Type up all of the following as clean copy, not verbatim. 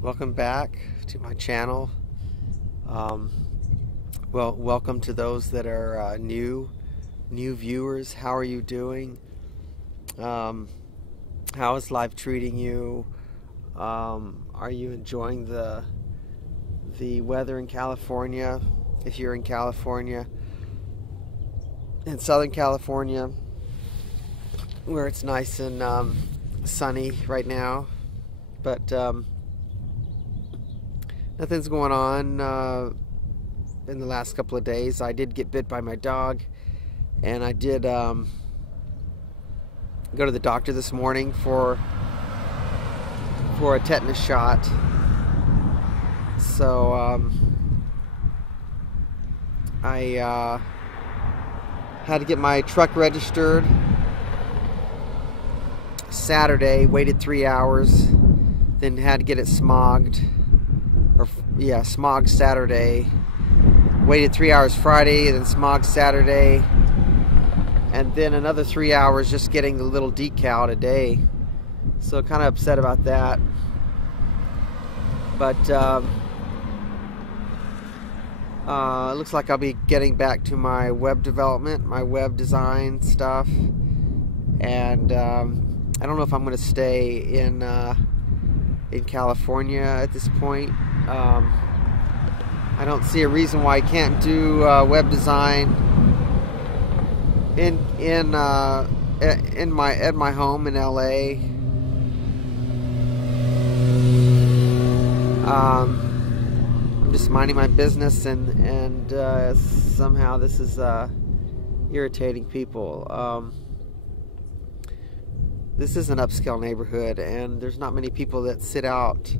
Welcome back to my channel. Well, welcome to those that are new viewers. How are you doing? How is life treating you? Are you enjoying the weather in California? If you're in California, in Southern California, where it's nice and sunny right now, but nothing's going on in the last couple of days. I did get bit by my dog, and I did go to the doctor this morning for a tetanus shot. So I had to get my truck registered Saturday, waited 3 hours, then had to get it smogged, smogged Saturday, waited 3 hours Friday, then smogged Saturday, and then another 3 hours just getting the little decal today. So kind of upset about that, but it looks like I'll be getting back to my web development, my web design stuff, and I don't know if I'm going to stay in California at this point. I don't see a reason why I can't do web design at my home in LA. I'm just minding my business, and somehow this is irritating people. This is an upscale neighborhood, and there's not many people that sit out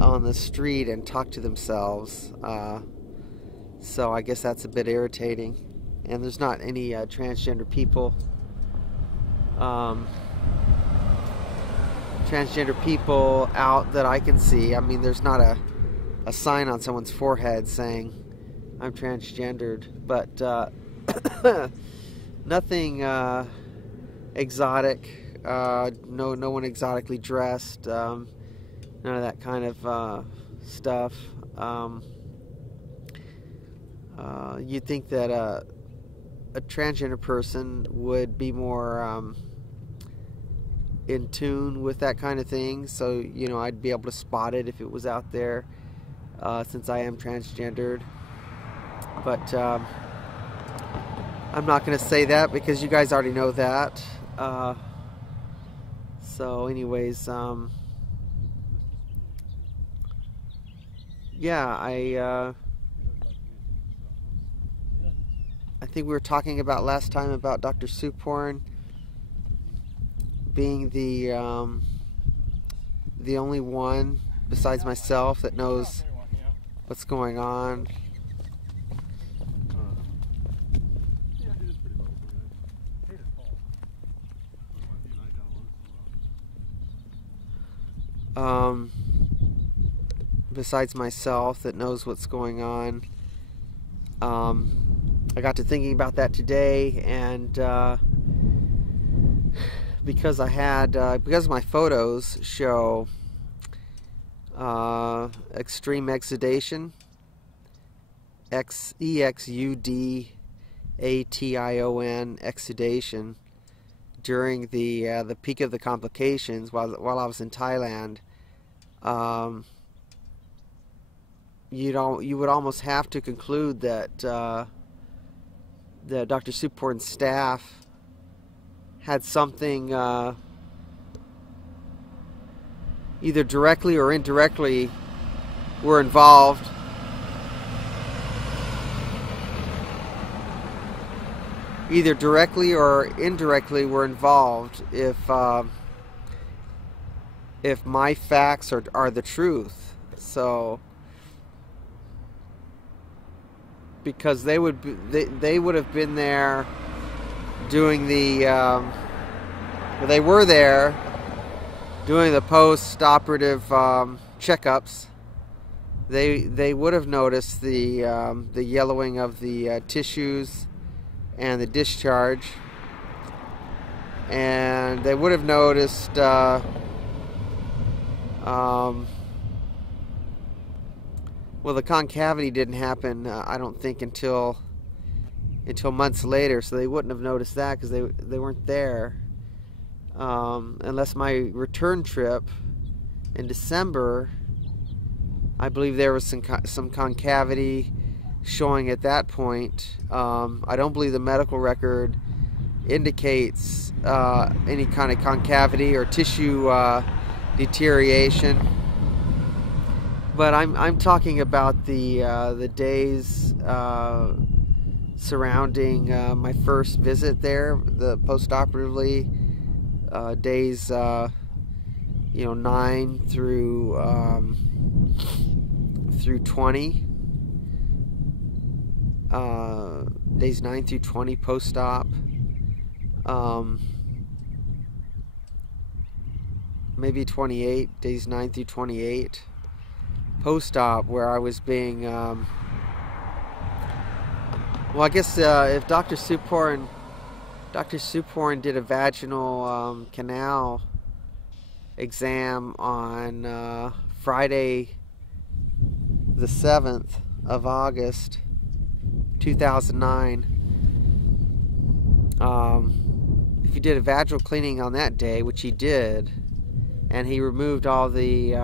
on the street and talk to themselves. So I guess that's a bit irritating. And there's not any transgender people. Transgender people out that I can see. I mean, there's not a sign on someone's forehead saying I'm transgendered, but nothing exotic. No one exotically dressed. None of that kind of stuff. You'd think that a transgender person would be more in tune with that kind of thing, so I'd be able to spot it if it was out there, since I am transgendered. But I'm not going to say that because you guys already know that. So anyways, yeah, I think we were talking about last time about Dr. Souporn being the only one besides myself that knows what's going on. Besides myself that knows what's going on. I got to thinking about that today, and because my photos show extreme exudation, EXUDATION, exudation, during the peak of the complications while I was in Thailand. You would almost have to conclude that the Dr. Souporn's staff had something either directly or indirectly were involved if my facts are the truth. So because they would have been there doing the they were there doing the post-operative checkups. They would have noticed the yellowing of the tissues and the discharge, and they would have noticed Well, the concavity didn't happen, I don't think, until months later, so they wouldn't have noticed that because they weren't there. Unless my return trip in December, I believe there was some concavity showing at that point. I don't believe the medical record indicates any kind of concavity or tissue deterioration. But I'm talking about the days surrounding my first visit there, the postoperatively, days 9 through 20, days 9 through 20 post-op. Maybe 28, days 9 through 28 post-op, where I was being well, I guess if Dr. Suporn did a vaginal canal exam on Friday the 7th of August 2009. If he did a vaginal cleaning on that day, which he did, and he removed all the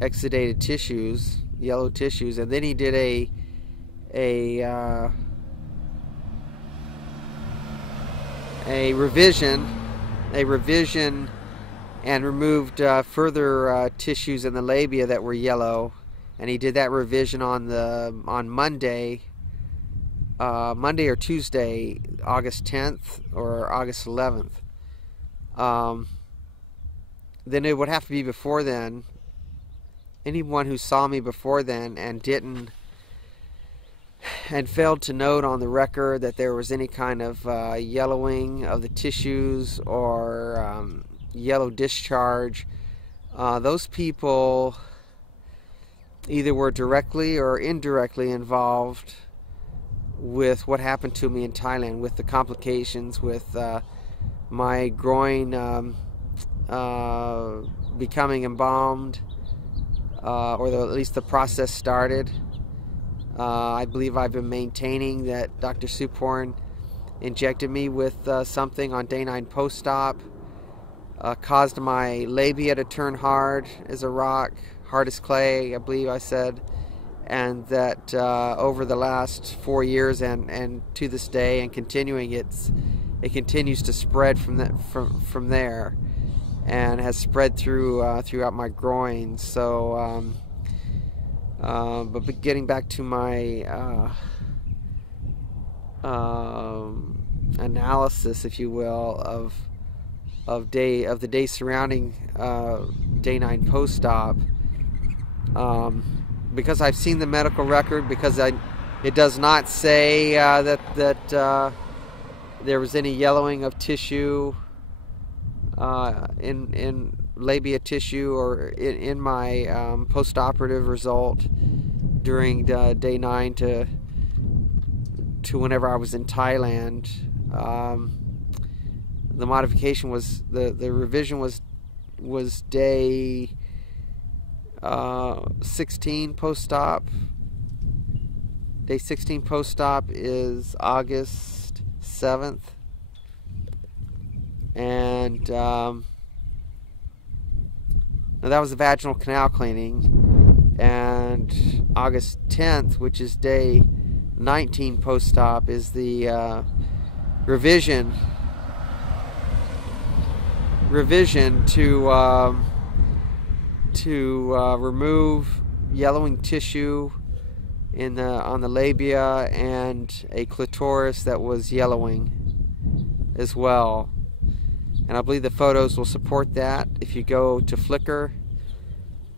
exudated tissues, yellow tissues, and then he did a revision and removed further tissues in the labia that were yellow, and he did that revision on Monday or Tuesday, August 10th or August 11th. Then it would have to be before then. Anyone who saw me before then and failed to note on the record that there was any kind of yellowing of the tissues or yellow discharge, those people either were directly or indirectly involved with what happened to me in Thailand, with the complications, with my groin becoming embalmed, or at least the process started. I believe I've been maintaining that Dr. Suporn injected me with something on day 9 post-op, caused my labia to turn hard as a rock, hard as clay, I believe I said, and that over the last 4 years and to this day and continuing, it continues to spread from there, and has spread throughout my groin. So but getting back to my analysis, if you will, of the day surrounding day 9 post-op, because I've seen the medical record, because it does not say that there was any yellowing of tissue in labia tissue or in my post-operative result during day 9 to whenever I was in Thailand. The modification was the revision was day 16 post-op. Day 16 post-op is August 7th, and now that was a vaginal canal cleaning. And August 10th, which is day 19 post-op, is the revision to remove yellowing tissue on the labia and a clitoris that was yellowing as well. And I believe the photos will support that. If you go to Flickr,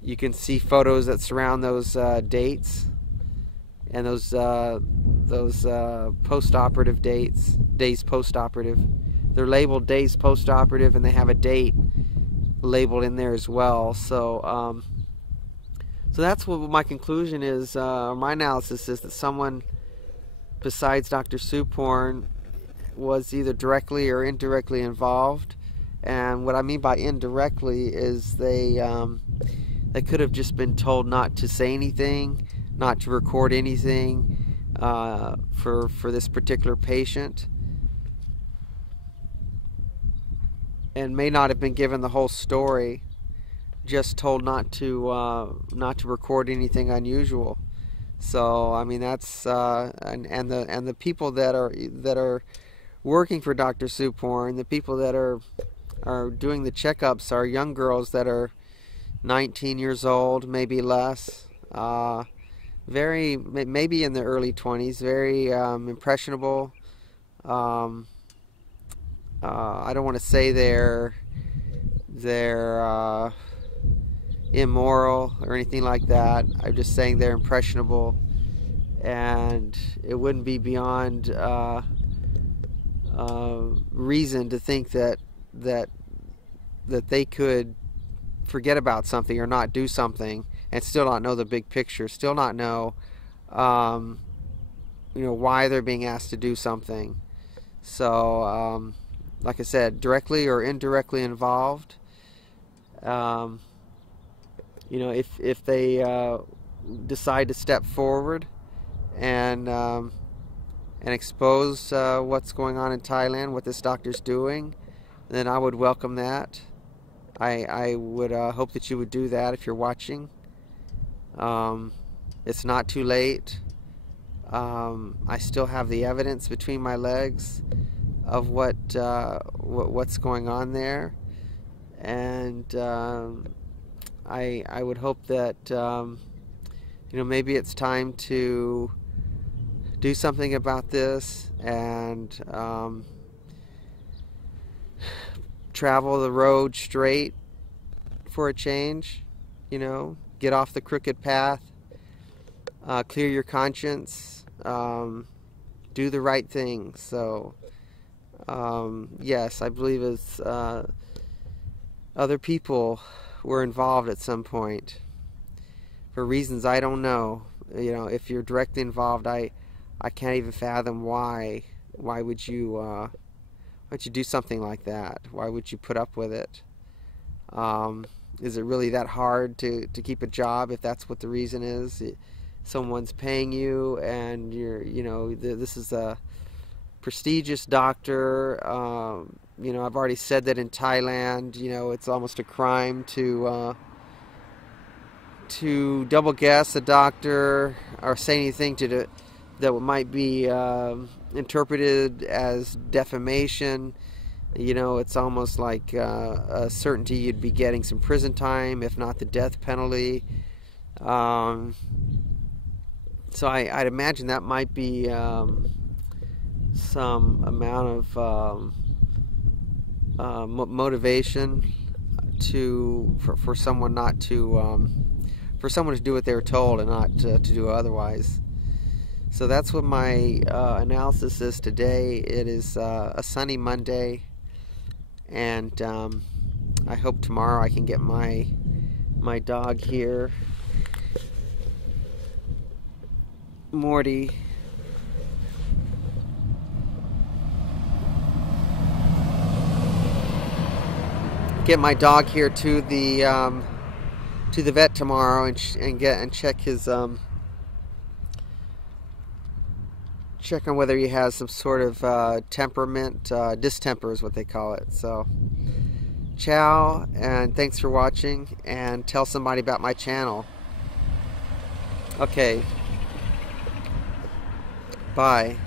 you can see photos that surround those dates and those post-operative days post-operative. They're labeled days post-operative, and they have a date labeled in there as well. So so that's what my conclusion is. My analysis is that someone besides Dr. Suporn was either directly or indirectly involved And what I mean by indirectly is they could have just been told not to say anything, not to record anything for this particular patient, and may not have been given the whole story, just told not to record anything unusual. So I mean that's and the people that are working for Dr. Suporn, the people that are doing the checkups are young girls that are 19 years old, maybe less, maybe in the early 20s, very impressionable. I don't want to say they're immoral or anything like that. I'm just saying they're impressionable, and it wouldn't be beyond reason to think that they could forget about something or not do something and still not know the big picture, still not know why they're being asked to do something. So like I said, directly or indirectly involved. If they decide to step forward and expose what's going on in Thailand, what this doctor's doing, then I would welcome that. I would hope that you would do that if you're watching. It's not too late. I still have the evidence between my legs of what's going on there, and I would hope that maybe it's time to do something about this and travel the road straight for a change. Get off the crooked path, clear your conscience, do the right thing. So yes, I believe it's other people were involved at some point for reasons I don't know. If you're directly involved, I can't even fathom why would you do something like that? Why would you put up with it? Is it really that hard to keep a job if that's what the reason is? Someone's paying you, and this is a prestigious doctor. I've already said that in Thailand, it's almost a crime to double guess a doctor or say anything that might be interpreted as defamation. It's almost like a certainty you'd be getting some prison time, if not the death penalty. So I'd imagine that might be some amount of motivation for someone not to for someone to do what they were told and not to do otherwise. So that's what my analysis is today. It is a sunny Monday, and I hope tomorrow I can get my dog here, Morty, get my dog here to the vet tomorrow and check his check on whether he has some sort of temperament, distemper is what they call it. So ciao, and thanks for watching, and tell somebody about my channel. Okay, bye.